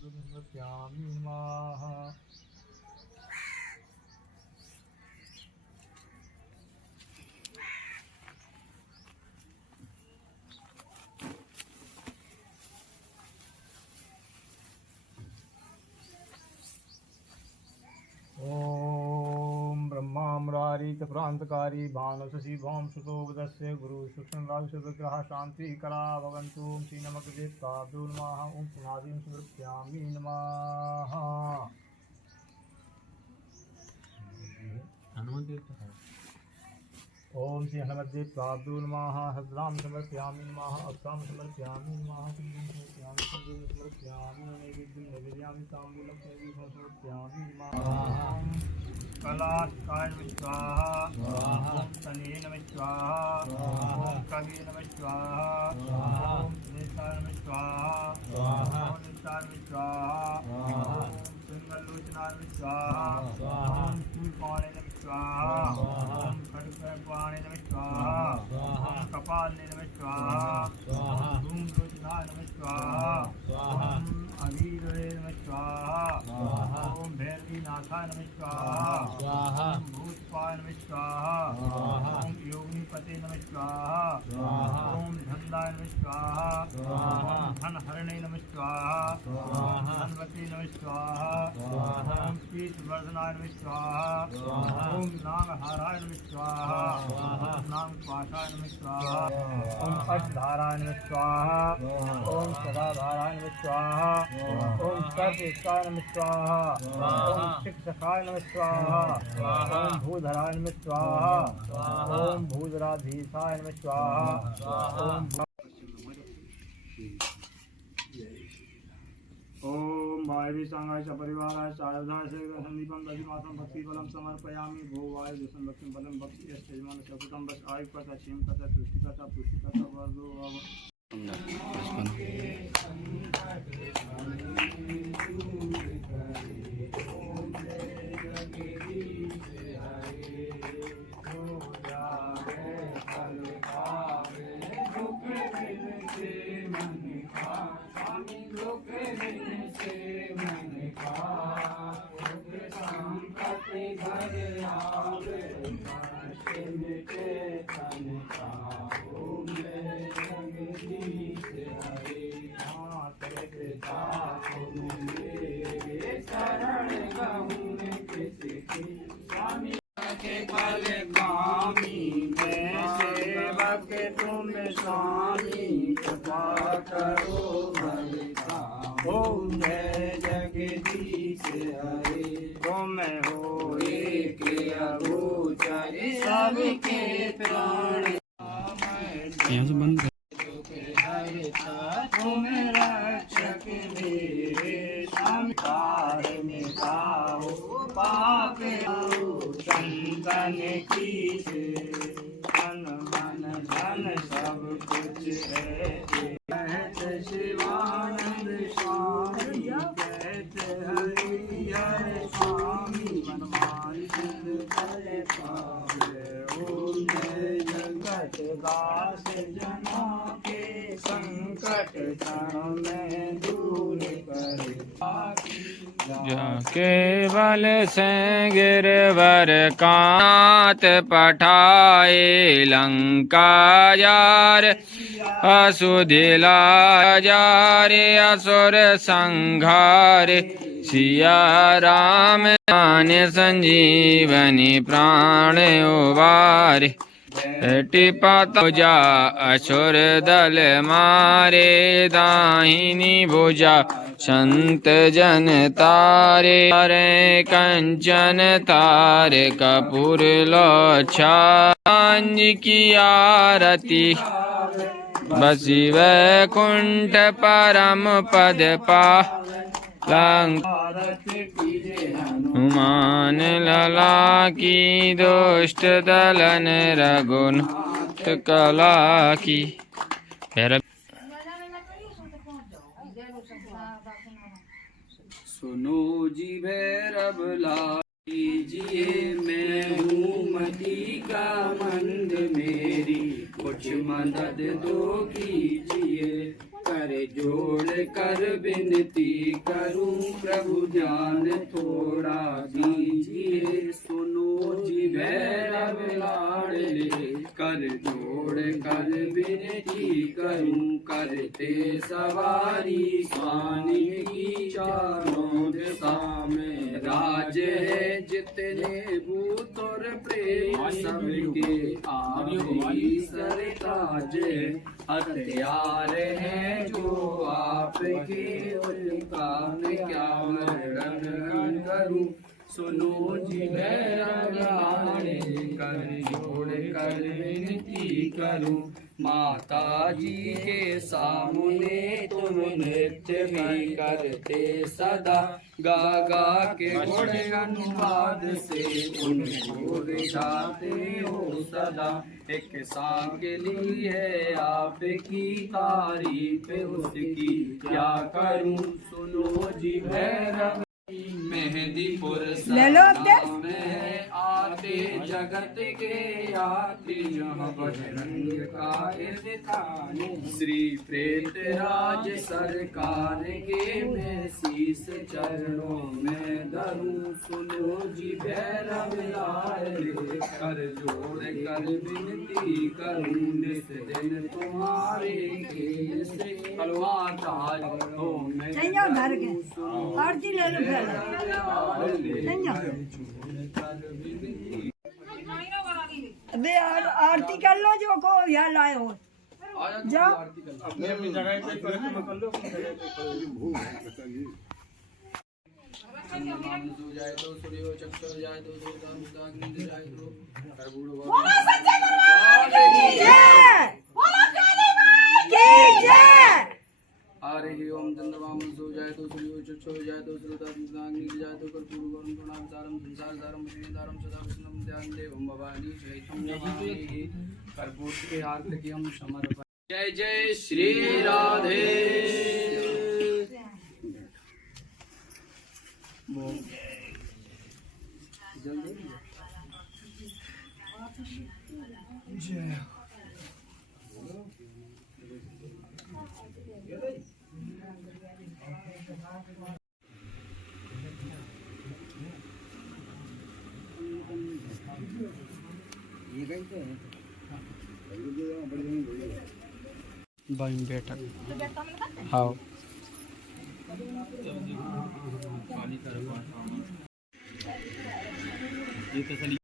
समर्पयामि नमः। ओम ब्रह्मा मुरारी प्रांतकारी भानुषि भौम सुतोदस्य गुरु सूक्ष्म विग्रह शांति कला भवन्तु। ओम श्री नमक देवताभ्यो नमः। ओम पुनादिं समर्पयामि नमः। ओम श्री हनुमद्देवताभ्यो नमः। हस्राम समर्पयामि नमः। अक्षां समर्पयामि नमः। समर्पयामि नैवेद्यं नैवेद्यामि ताम्बूलं समर्पयामि नमः। कलात्काय नमः स्वाहा। तने नमः स्वाहा। कवि नमः स्वाहा। नेताय नमः स्वाहा। नेताय नमः स्वाहा। सिंहलोचनाय नमः स्वाहा। फूलपाणे नमः स्वाहा। खड्गपाणे नमः स्वाहा। कपाले नमः स्वाहा। धूम्रलोचनाय नमः स्वाहा। अवीरये नमः स्वाहा। ओम भैरवीनाथाय नमः स्वाहा। भूतपाय नमः स्वाहा। ओम योगिनीपते नमः स्वाहा। ओम धनदाय नमः स्वाहा। ओम धनहरणे नमः स्वाहा। धनवते नमः स्वाहा। ओम पीतवर्धनाय नमः स्वाहा। ओम नागहाराय नमः स्वाहा। नागपाशाय नमः स्वाहा। ओम अष्टधाराय नमः स्वाहा। ओम सदाधाराय नमः स्वाहा। ओम सर्वेश्वराय नमः स्वाहा। ओम शिक्षकाय नमः स्वाहा। ओम भूधराय नमः स्वाहा। ओम भूधराधीशाय नमः स्वाहा। ओम वायवी सांगाय सपरिवाराय शारदाय से संदीपम दधिमासम भक्ति बलम समर्पयामि। भो वाय दशम लक्ष्मी बलम भक्ति यजमान सकुटम बस आयु कथा क्षेम कथा तुष्टि कथा पुष्टि कथा वर्धो स्वामी कृपा करो ओम जय जगदीश हरे। तुम हो एक अगोचर सबके प्राण तुम रक्षक मेरे संसार में गाओ पाप संतन की तन मन धन सब कुछ है। कहते शिवानंद स्वामी कहते हरि हर स्वामी मनमान सिद्ध फल पावे। ओम जय जगत दास जनों के संकट क्षण में दूर करे। केवल से गिरवर कांत पठाए लंका जार असुधिला जारे असुर संघारे। सिया राम आने संजीवनी प्राण उबारे। टिपा जा असुर दल मारे दाहिनी भुजा संत जन तारे। तारे कंचन तारे कपूर लो छांज की आरती। बसी वैकुंठ परम पद पा हनुमान लला की दुष्ट दलन रघुन कला की। सुनो जी भैरव लीजिए मैं हूँ मती का मंद मेरी कुछ मदद दो कीजिए। कर जोड़ कर विनती करूं प्रभु ध्यान थोड़ा दीजिए। सुनो जी भैरव लाडले कर जोड़ कर विनती करूं करते सवारी स्वामी की चारों दिशा में राज है जितने भूत और प्रेत सबके आपकी सरताज हथियार है जो आपके उनका मैं क्या वर्णन करूं। सुनो जी भैरव लाडले कर जोड़ कर विनती करूं माता जी के सामने तुम नृत्य भी करते सदा गा गा के गुण अनुवाद से उनको रिझाते हो सदा। एक सांगली है आपकी तारीफ उसकी क्या करूं। सुनो जी भैरव मेहंदीपुर में आते जगत के आते जहाँ बजरंग का दिखाने श्री प्रेत राज सरकार के मैं शीस चरणों में धरूं। सुनो जी भैरव लाडले कर जोड़ कर विनती करूं निस दिन तुम्हारे खेल से कलवा ताज हो मैं आरती ले लो अबे आरती कर लो जो को यहाँ लाए हो जाओ अपने अपनी जगह पे कर लो। जाए तो सूर्य चक्षु जाए तो सूर्य जाए तो बोलो सच्चे दरबार की जय बोलो काली मां की जय। हरि ओम चंद्रमाम सो जाए तो सूर्य चक्षु जाए तो सूर्य जाए तो कर्पूर गौरम प्रणाम संसार सारम श्रीधारम सदा कृष्णम ध्यान देवम भवानी चैतम नमामि कर्पूर के आरती की हम समर्पण। जय जय श्री राधे। जय भाई बैठक हाँ ये तो